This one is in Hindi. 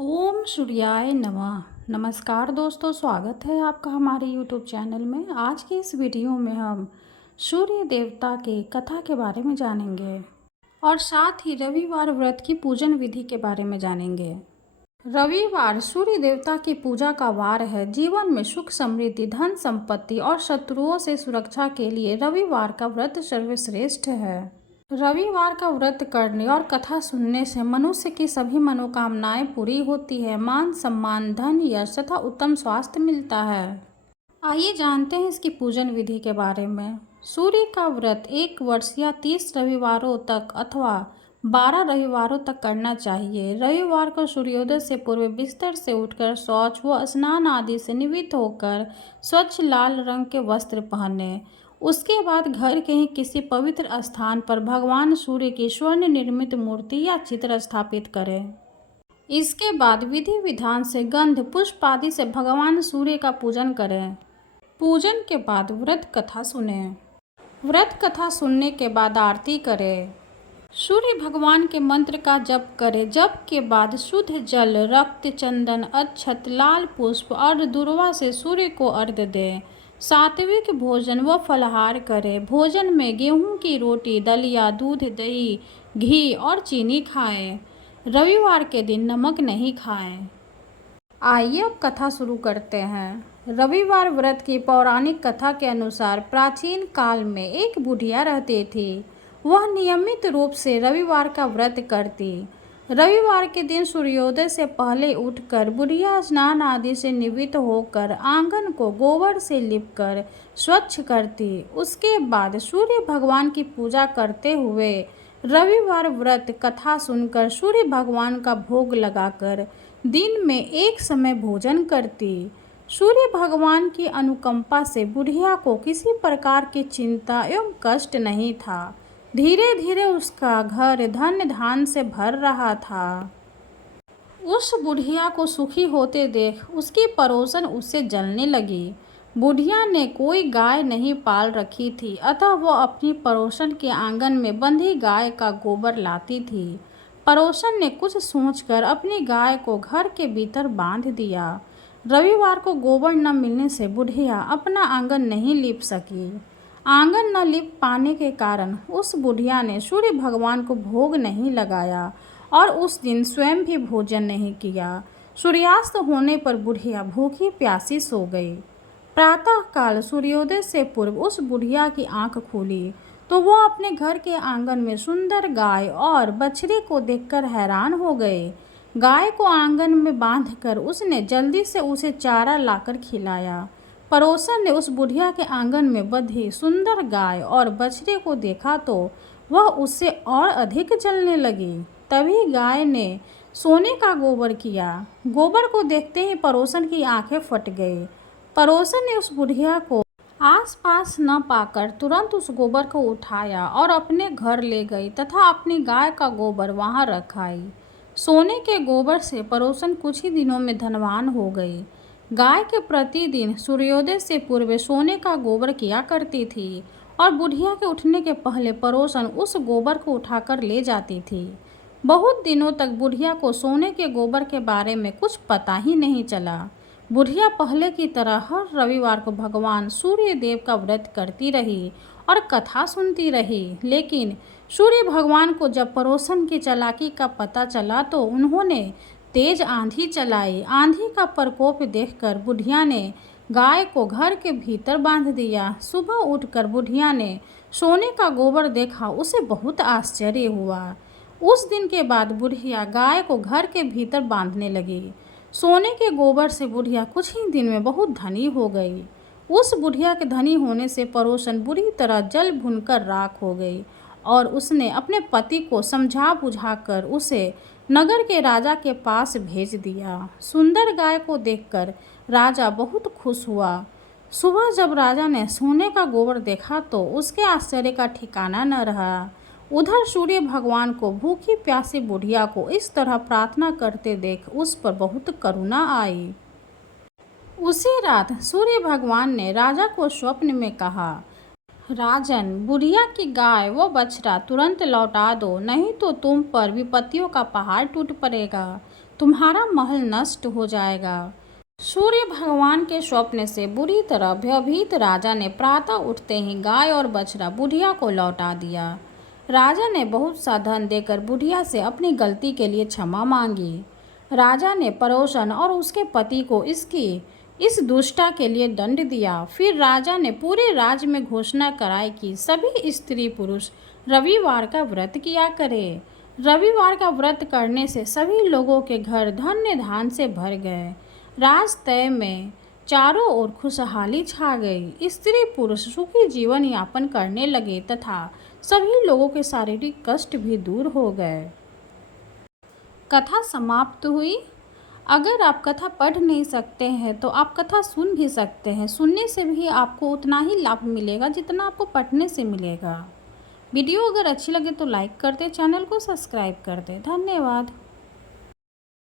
ओम सूर्याय नमः। नमस्कार दोस्तों, स्वागत है आपका हमारे यूट्यूब चैनल में। आज की इस वीडियो में हम सूर्य देवता के कथा के बारे में जानेंगे और साथ ही रविवार व्रत की पूजन विधि के बारे में जानेंगे। रविवार सूर्य देवता की पूजा का वार है। जीवन में सुख समृद्धि, धन संपत्ति और शत्रुओं से सुरक्षा के लिए रविवार का व्रत सर्वश्रेष्ठ है। रविवार का व्रत करने और कथा सुनने से मनुष्य की सभी मनोकामनाएं पूरी होती है। मान सम्मान, धन, यश तथा उत्तम स्वास्थ्य मिलता है। आइए जानते हैं इसकी पूजन विधि के बारे में। सूर्य का व्रत 1 वर्ष या 30 रविवारों तक अथवा 12 रविवारों तक करना चाहिए। रविवार को सूर्योदय से पूर्व बिस्तर से उठकर शौच व स्नान आदि से निवृत्त होकर स्वच्छ लाल रंग के वस्त्र पहने। उसके बाद घर के ही किसी पवित्र स्थान पर भगवान सूर्य की स्वर्ण निर्मित मूर्ति या चित्र स्थापित करें। इसके बाद विधि विधान से गंध पुष्प आदि से भगवान सूर्य का पूजन करें। पूजन के बाद व्रत कथा सुनें। व्रत कथा सुनने के बाद आरती करें। सूर्य भगवान के मंत्र का जप करें। जप के बाद शुद्ध जल, रक्त, चंदन, अक्षत, लाल पुष्प और दूर्वा से सूर्य को अर्घ्य दें। सात्विक भोजन व फलाहार करें। भोजन में गेहूं की रोटी, दलिया, दूध, दही, घी और चीनी खाएं। रविवार के दिन नमक नहीं खाएं। आइए अब कथा शुरू करते हैं। रविवार व्रत की पौराणिक कथा के अनुसार प्राचीन काल में एक बुढ़िया रहती थी। वह नियमित रूप से रविवार का व्रत करती। रविवार के दिन सूर्योदय से पहले उठकर बुढ़िया स्नान आदि से निवृत्त होकर आंगन को गोबर से लिपकर स्वच्छ करती। उसके बाद सूर्य भगवान की पूजा करते हुए रविवार व्रत कथा सुनकर सूर्य भगवान का भोग लगाकर दिन में एक समय भोजन करती। सूर्य भगवान की अनुकंपा से बुढ़िया को किसी प्रकार की चिंता एवं कष्ट नहीं था। धीरे धीरे उसका घर धन धान से भर रहा था। उस बुढ़िया को सुखी होते देख उसकी पड़ोसन उससे जलने लगी। बुढ़िया ने कोई गाय नहीं पाल रखी थी, अतः वह अपनी पड़ोसन के आंगन में बंधी गाय का गोबर लाती थी। पड़ोसन ने कुछ सोचकर अपनी गाय को घर के भीतर बांध दिया। रविवार को गोबर न मिलने से बुढ़िया अपना आंगन नहीं लीप सकी। आंगन न लीप पाने के कारण उस बुढ़िया ने सूर्य भगवान को भोग नहीं लगाया और उस दिन स्वयं भी भोजन नहीं किया। सूर्यास्त होने पर बुढ़िया भूखी प्यासी सो गई। प्रातः काल सूर्योदय से पूर्व उस बुढ़िया की आंख खुली तो वह अपने घर के आंगन में सुंदर गाय और बछड़े को देखकर हैरान हो गए। गाय को आंगन में बांधकर उसने जल्दी से उसे चारा लाकर खिलाया। पड़ोसन ने उस बुढ़िया के आंगन में बंधी सुंदर गाय और बछड़े को देखा तो वह उससे और अधिक जलने लगी। तभी गाय ने सोने का गोबर किया। गोबर को देखते ही पड़ोसन की आंखें फट गई। पड़ोसन ने उस बुढ़िया को आसपास न पाकर तुरंत उस गोबर को उठाया और अपने घर ले गई तथा अपनी गाय का गोबर वहां रख आई। सोने के गोबर से पड़ोसन कुछ ही दिनों में धनवान हो गई। गाय के प्रतिदिन सूर्योदय से पूर्व सोने का गोबर किया करती थी और बुढ़िया के उठने के पहले पड़ोसन उस गोबर को उठाकर ले जाती थी। बहुत दिनों तक बुढ़िया को सोने के गोबर के बारे में कुछ पता ही नहीं चला। बुढ़िया पहले की तरह हर रविवार को भगवान सूर्य देव का व्रत करती रही और कथा सुनती रही। लेकिन सूर्य भगवान को जब पड़ोसन की चालाकी का पता चला तो उन्होंने तेज आंधी चलाई। आंधी का प्रकोप देखकर बुढ़िया ने गाय को घर के भीतर बांध दिया। सुबह उठकर बुढ़िया ने सोने का गोबर देखा, उसे बहुत आश्चर्य हुआ। उस दिन के बाद बुढ़िया गाय को घर के भीतर बांधने लगी। सोने के गोबर से बुढ़िया कुछ ही दिन में बहुत धनी हो गई। उस बुढ़िया के धनी होने से पड़ोसन बुरी तरह जल भुनकर राख हो गई और उसने अपने पति को समझा बुझाकर उसे नगर के राजा के पास भेज दिया। सुंदर गाय को देखकर राजा बहुत खुश हुआ। सुबह जब राजा ने सोने का गोबर देखा तो उसके आश्चर्य का ठिकाना न रहा। उधर सूर्य भगवान को भूखी प्यासी बुढ़िया को इस तरह प्रार्थना करते देख उस पर बहुत करुणा आई। उसी रात सूर्य भगवान ने राजा को स्वप्न में कहा, राजन, बुढ़िया की गाय व बछड़ा तुरंत लौटा दो, नहीं तो तुम पर विपत्तियों का पहाड़ टूट पड़ेगा। तुम्हारा महल नष्ट हो जाएगा। सूर्य भगवान के स्वप्न से बुरी तरह भयभीत राजा ने प्रातः उठते ही गाय और बछड़ा बुढ़िया को लौटा दिया। राजा ने बहुत सा धन देकर बुढ़िया से अपनी गलती के लिए क्षमा मांगी। राजा ने पड़ोसन और उसके पति को इस दुष्टा के लिए दंड दिया। फिर राजा ने पूरे राज्य में घोषणा कराई कि सभी स्त्री पुरुष रविवार का व्रत किया करें। रविवार का व्रत करने से सभी लोगों के घर धन्य धान से भर गए। रास्ते में चारों ओर खुशहाली छा गई। स्त्री पुरुष सुखी जीवन यापन करने लगे तथा सभी लोगों के शारीरिक कष्ट भी दूर हो गए। कथा समाप्त हुई। अगर आप कथा पढ़ नहीं सकते हैं तो आप कथा सुन भी सकते हैं। सुनने से भी आपको उतना ही लाभ मिलेगा जितना आपको पढ़ने से मिलेगा। वीडियो अगर अच्छी लगे तो लाइक कर दें, चैनल को सब्सक्राइब कर दें। धन्यवाद।